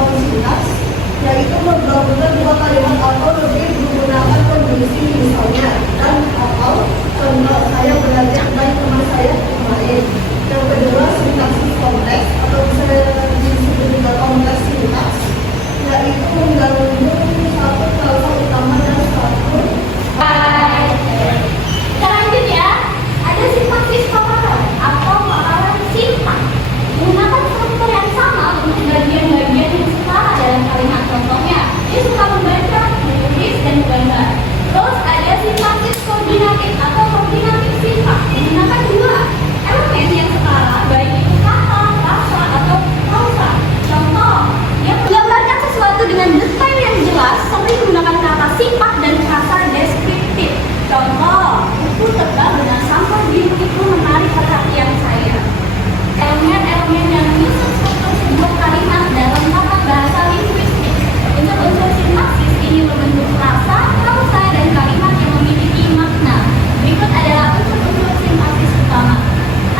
maupun sintaks, yaitu menggabungkan dua kalimat atau lebih menggunakan kondisi misalnya dan atau contoh saya belajar dari teman saya kemarin. Yang kedua, sintaksis kompleks atau bisa disebut juga kompleks sintaks, yaitu menggabungkan satu klausa utama dan satu. Kita lanjut ya. Ada sintaksis paparan atau paparan sintaks. Menggunakan struktur yang sama untuk bagian-bagian yang setara dalam kalimat. Contohnya, dia suka membaca, menulis, dan menggambar. Terus ada sintaksis koordinatif atau koordinatif sintaks menggunakan dua elemen yang setara, baik itu kata, rasa, atau klausa. Contoh, dia menggambarkan sesuatu dengan detail yang jelas sampai menggunakan kata sifat dan kata deskriptif. Contoh, buku tebal dengan sampah biru itu menarik perhatian saya. Elemen-elemen yang menyusun struktur sebuah kalimat dalam tata bahasa linguistik. Unsur-unsur sintaksis ini membentuk rasa, klausa, dan kalimat yang memiliki makna. Berikut adalah unsur-unsur sintaksis utama.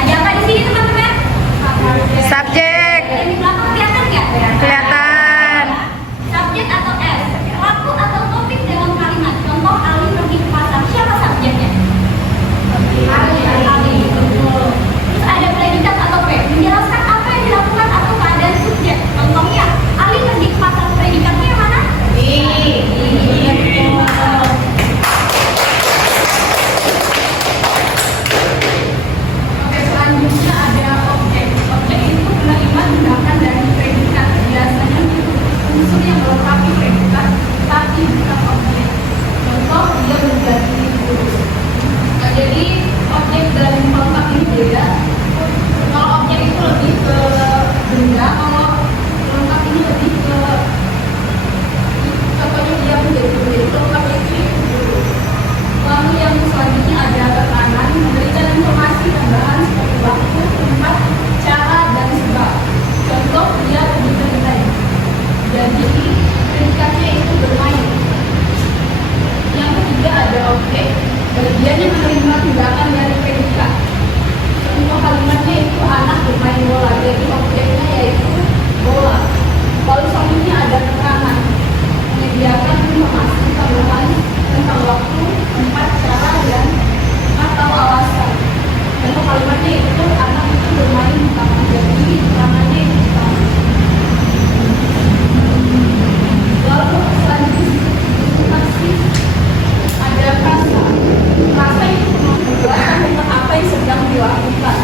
Ada apa di sini teman-teman? Subjek. Yang di belakang kelihatan nggak? Kelihatan. Subjek atau S. Pelaku atau topik dalam kalimat. Contoh, Ali pergi ke pasar. Siapa subjeknya? Ali. Betul. Terus ada predikat atau P. Menjelaskan apa yang dilakukan atau keadaan subjek. Contohnya, Ali pergi ke pasar. Predikatnya yang mana? Oke, selanjutnya ada objek. Objek itu penerima tindakan dari predikat. Biasanya unsur yang melengkapi predikat, tapi bukan objek. Contoh, dia menjadi guru. Nah, jadi objek dan pelengkap ini beda. Kalau objek itu lebih ke benda, kalau pelengkap ini lebih ke contohnya dia menjadi guru. Pelengkapnya itu guru. Lalu yang selanjutnya ada tekanan, memberikan informasi tambahan seperti waktu, tempat, cara, dan sebab. Contoh, dia pergi ke kedai. Jadi predikatnya itu bermain. Yang ketiga ada objek, bagian yang menerima tindakan dari predikat. Contoh kalimatnya itu anak bermain bola. Jadi objeknya yaitu bola. Lalu selanjutnya ada tekanan, menyediakan informasi tambahan tentang waktu, tempat, cara, dan atau alasan. Contoh kalimatnya itu anak itu bermain di taman. Jadi tekanannya itu sama. Lalu selanjutnya sintaksis ada rasa. Rasa itu menjelaskan tentang apa yang sedang dilakukan.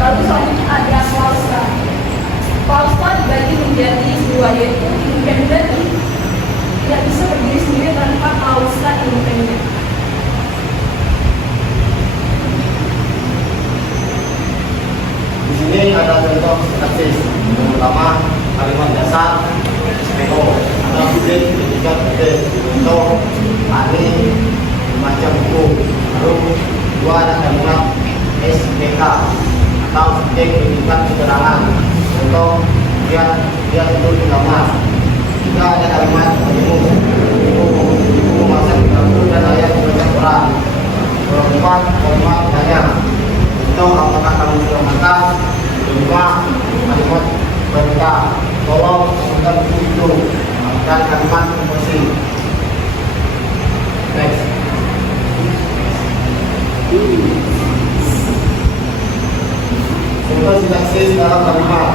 Lalu selanjutnya ada klausa. Klausa dibagi menjadi dua, yaitu independen. Tidak bisa berdiri sendiri tanpa klausa independen. Di sini ada contoh sintaksis. Yang pertama, kalimat dasar SPO. Ada subjek, predikat, objek. Contoh, Ali membaca buku. Lalu dua ada kalimat SPK atau subjek, predikat, keterangan. Contoh, dia tidur di kamar. Tiga ada kalimat menjenguk. Ibu memasak di dapur dan ayah membaca Quran. Keempat, kalimat tanya. Contoh, apakah kamu sudah makan? Kelima, kalimat berita. Tolong sebutkan buku itu. Dan kalimat emosi. Next. Contoh sintaksis dalam kalimat.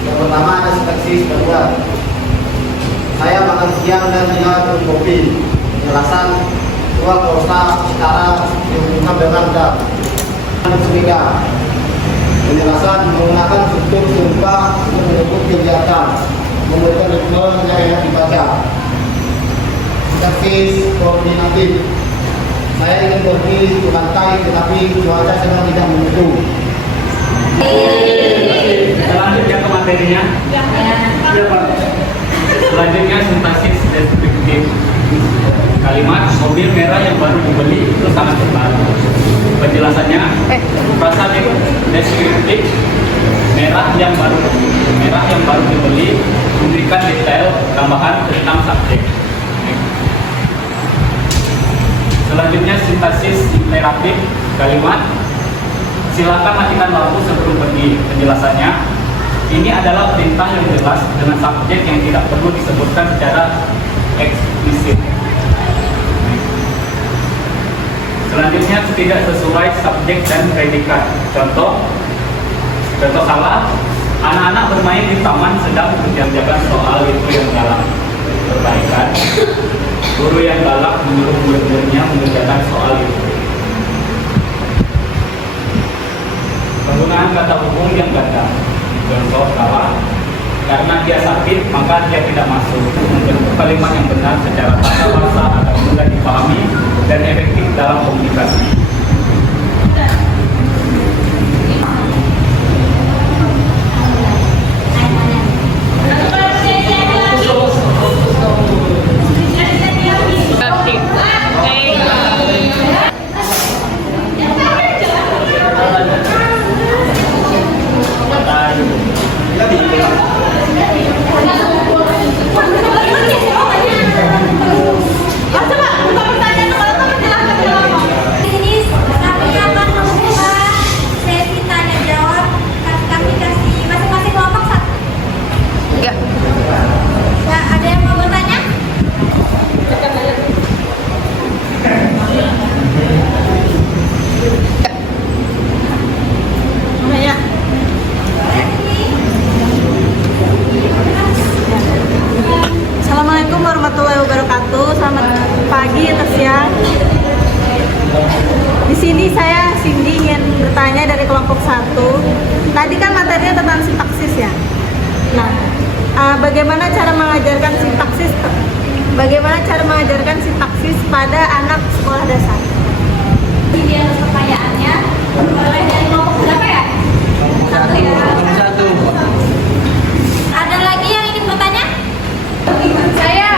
Yang pertama ada sintaksis darurat. Saya makan siang dan dia minum kopi. Penjelasan dua klausa secara dihubungkan dengan dan. Yang ketiga, penjelasan menggunakan struktur serupa untuk menyebut kegiatan, memberikan ritme yang enak dibaca. Sintaksis koordinatif. Saya ingin pergi ke pantai, tetapi cuaca sedang tidak mendukung. Kita lanjut ya ke materinya. Ya, Pak. Selanjutnya sintaksis deskriptif. Kalimat mobil merah yang baru dibeli itu sangat cepat. Penjelasannya, frasa deskriptif merah yang baru dibeli memberikan detail tambahan tentang subjek. Selanjutnya sintaksis imperatif. Kalimat silakan matikan lampu sebelum pergi. Penjelasannya, Ini adalah perintah yang jelas dengan subjek yang tidak perlu disebutkan secara eksplisit. Selanjutnya tidak sesuai subjek dan predikat. Contoh salah, anak-anak bermain di taman sedang mengerjakan soal itu yang dalam perbaikan. Guru yang galak menyuruh murid-muridnya mengerjakan soal itu. Penggunaan kata hubung yang ganda. Contoh salah, karena dia sakit maka dia tidak masuk. Menjadi kalimat yang benar secara tata bahasa agar mudah dipahami dan efektif dalam komunikasi. Di sini kami akan membuka sesi tanya jawab. Kami kasih masing-masing kelompok satu. Ya. Ya, ada yang mau bertanya? Nanya. Assalamualaikum warahmatullahi wabarakatuh. Selamat pagi atau siang. Di sini saya Cindy ingin bertanya dari kelompok 1. Tadi kan materinya tentang sintaksis ya. Nah, bagaimana cara mengajarkan sintaksis? Bagaimana cara mengajarkan sintaksis pada anak sekolah dasar? Ini atas pertanyaannya. Mulai dari kelompok berapa ya? Satu ya. Ada lagi yang ingin bertanya? Saya.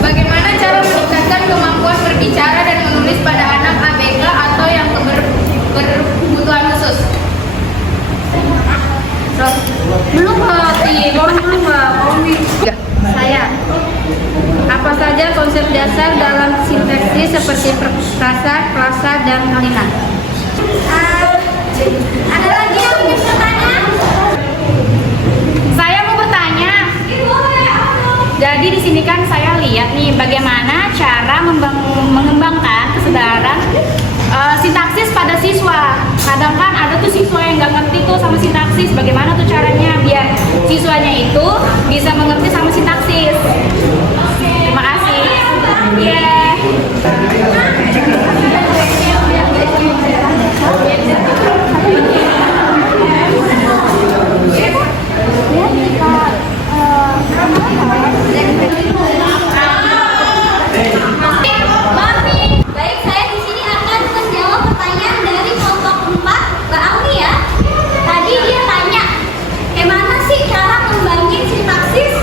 Bagaimana cara meningkatkan kemampuan berbicara dan menulis pada anak ABK atau yang berkebutuhan khusus? Belum Saya. Apa saja konsep dasar dalam sintaksis seperti frasa, frasa, dan kalimat? Ada lagi yang ingin bertanya? Saya mau bertanya. Jadi di sini kan saya lihat nih bagaimana cara mengembangkan kesadaran sintaksis pada siswa. Kadang kan ada tuh siswa yang nggak ngerti tuh sama sintaksis. Bagaimana tuh caranya biar siswanya itu bisa mengerti sama sintaksis? Terima kasih. Baik, saya di sini akan menjawab pertanyaan dari kelompok 4, Mbak Auni ya. Tadi dia tanya, gimana sih cara ngembangin sintaksis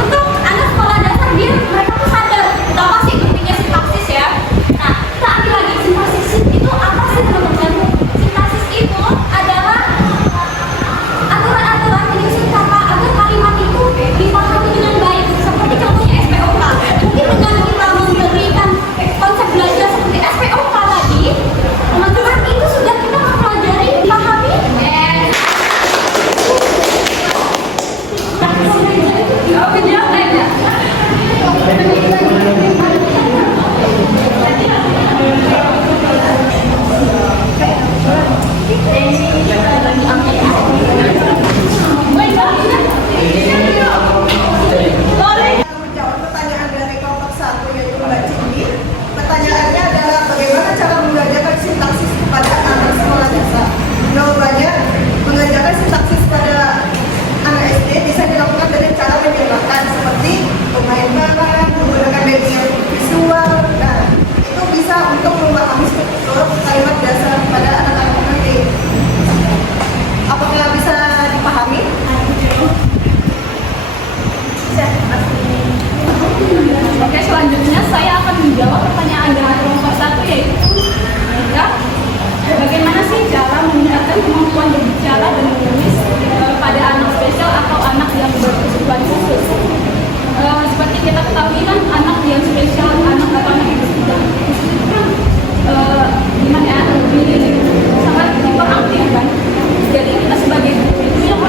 untuk anak sekolah dasar biar mereka tuh sadar apa sih pentingnya sintaksis ya. Nah, kita ambil lagi sintaksis itu apa sih teman-teman? Sintaksis itu adalah aturan-aturan menyusun kata agar kalimat itu dipahami dengan baik. Seperti contohnya SPOK. Mungkin dengan kita memberikan konsep belajar seperti SPOK tadi, teman-teman itu sudah kita mempelajari, dipahami. Menjawab pertanyaan dari kelompok 1 yaitu Mbak Cindy. Pertanyaannya adalah bagaimana cara mengajarkan sintaksis kepada anak sekolah dasar? Jawabannya, mengajarkan sintaksis pada anak SD bisa dilakukan dengan cara menyenangkan seperti bermain bareng, menggunakan media visual. Nah, itu bisa untuk memahami struktur kalimat dasar pada anak-anak nanti. Apakah bisa dipahami? Oke, selanjutnya saya akan menjawab pertanyaan dari kelompok 1 yaitu bagaimana sih cara meningkatkan kemampuan berbicara dan menulis pada anak spesial atau anak yang berkebutuhan khusus. Seperti kita ketahui kan anak yang spesial, anak atau anak yang berkebutuhan khusus itu kan gimana ya, sangat hiperaktif kan. Jadi kita sebagai guru itu yang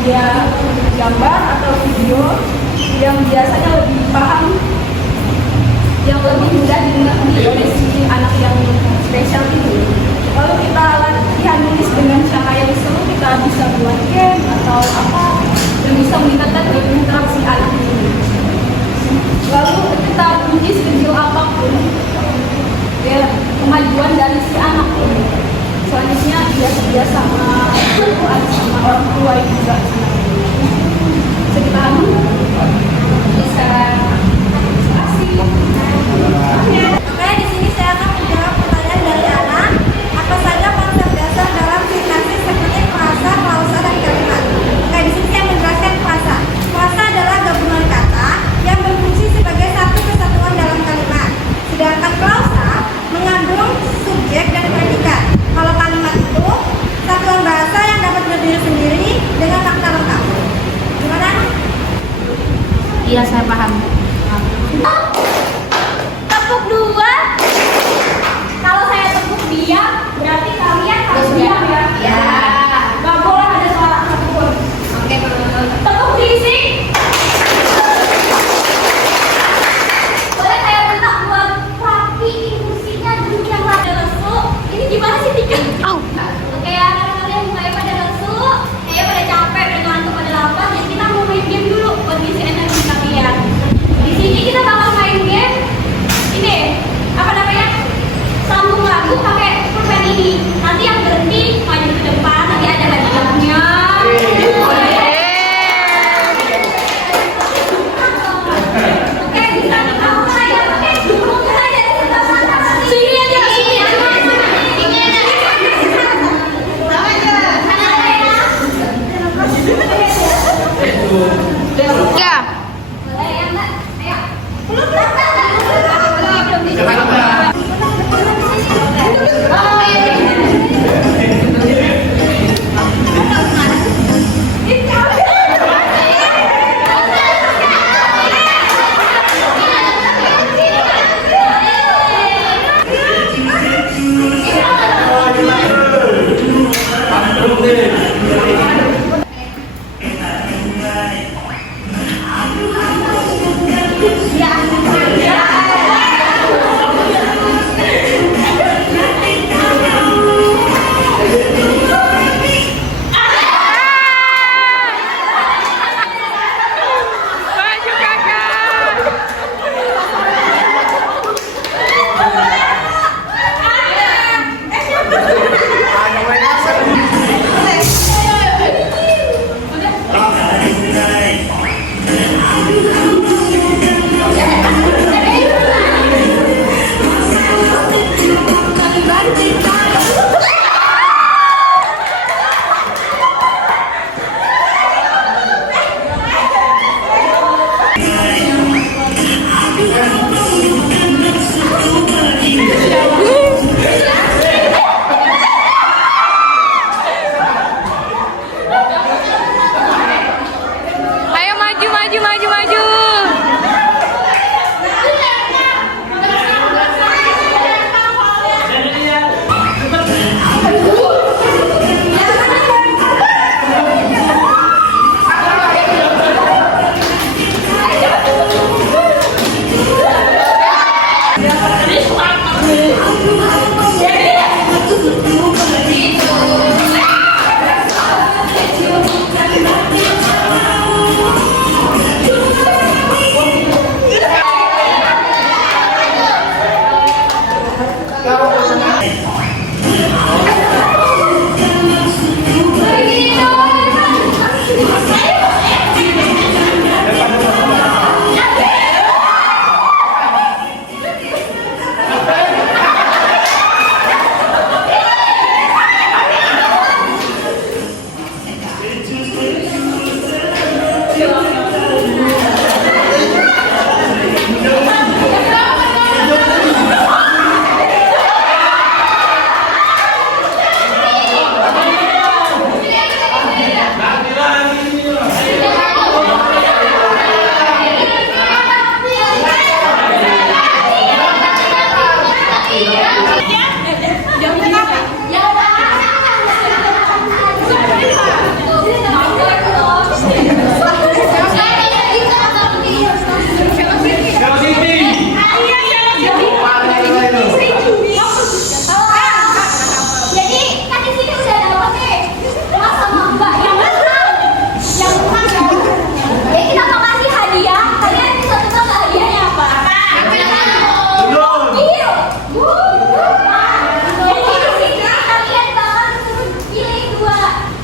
media gambar atau video yang biasanya lebih paham, yang lebih mudah dimengerti oleh si anak yang spesial ini. Kalau kita latihan nulis dengan cara yang seru, kita bisa buat game atau apa yang bisa meningkatkan interaksi anak ini. Lalu kita uji video apapun, ya kemajuan dari si anak ini. Selanjutnya dia sama orang tua juga. Bisa dipahami? Bisa. Terima kasih. Oke, di sini saya akan menjawab pertanyaan dari anak. Apa saja konsep dasar dalam sintaksis seperti frasa, klausa, dan kalimat? Oke, di sini saya menjelaskan frasa. Frasa adalah gabungan kata yang berfungsi sebagai satu kesatuan dalam kalimat. Sedangkan klausa mengandung subjek dan predikat. Kalau kalimat itu satuan bahasa yang dapat berdiri sendiri dengan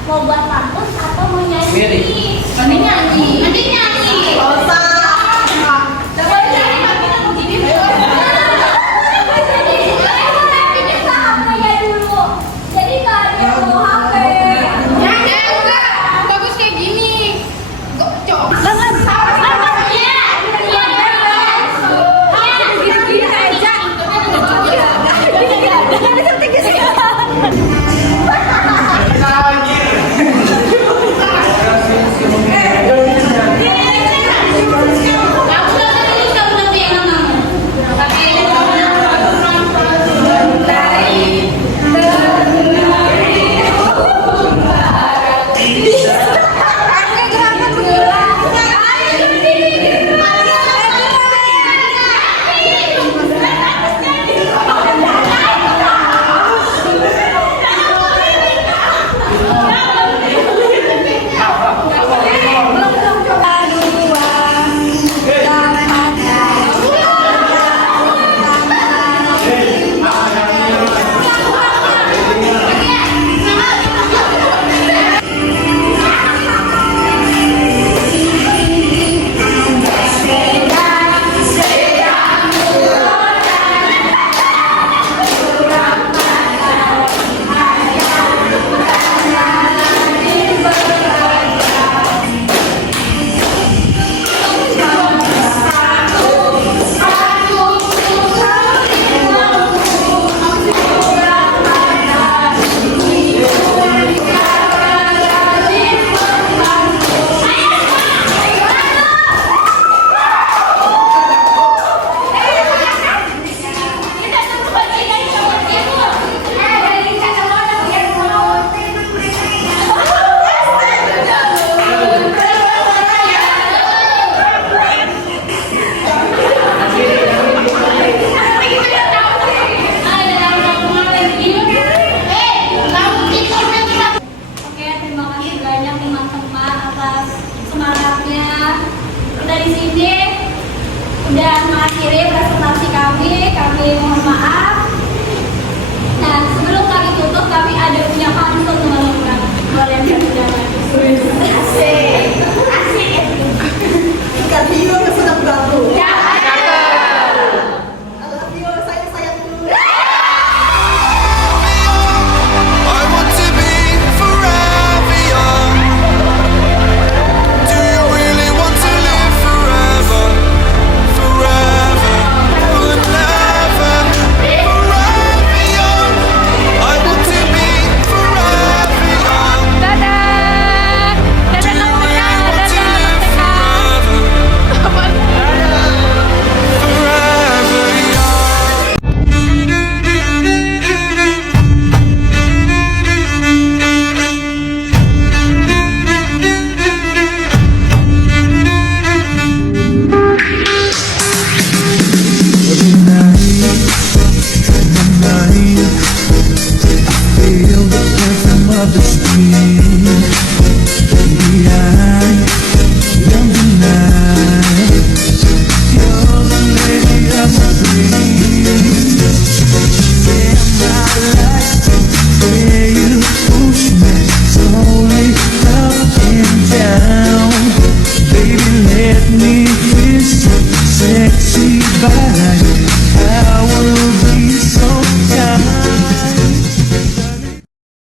Mau buat kampus atau mau nyanyi? Milih. Mending nyanyi. Mending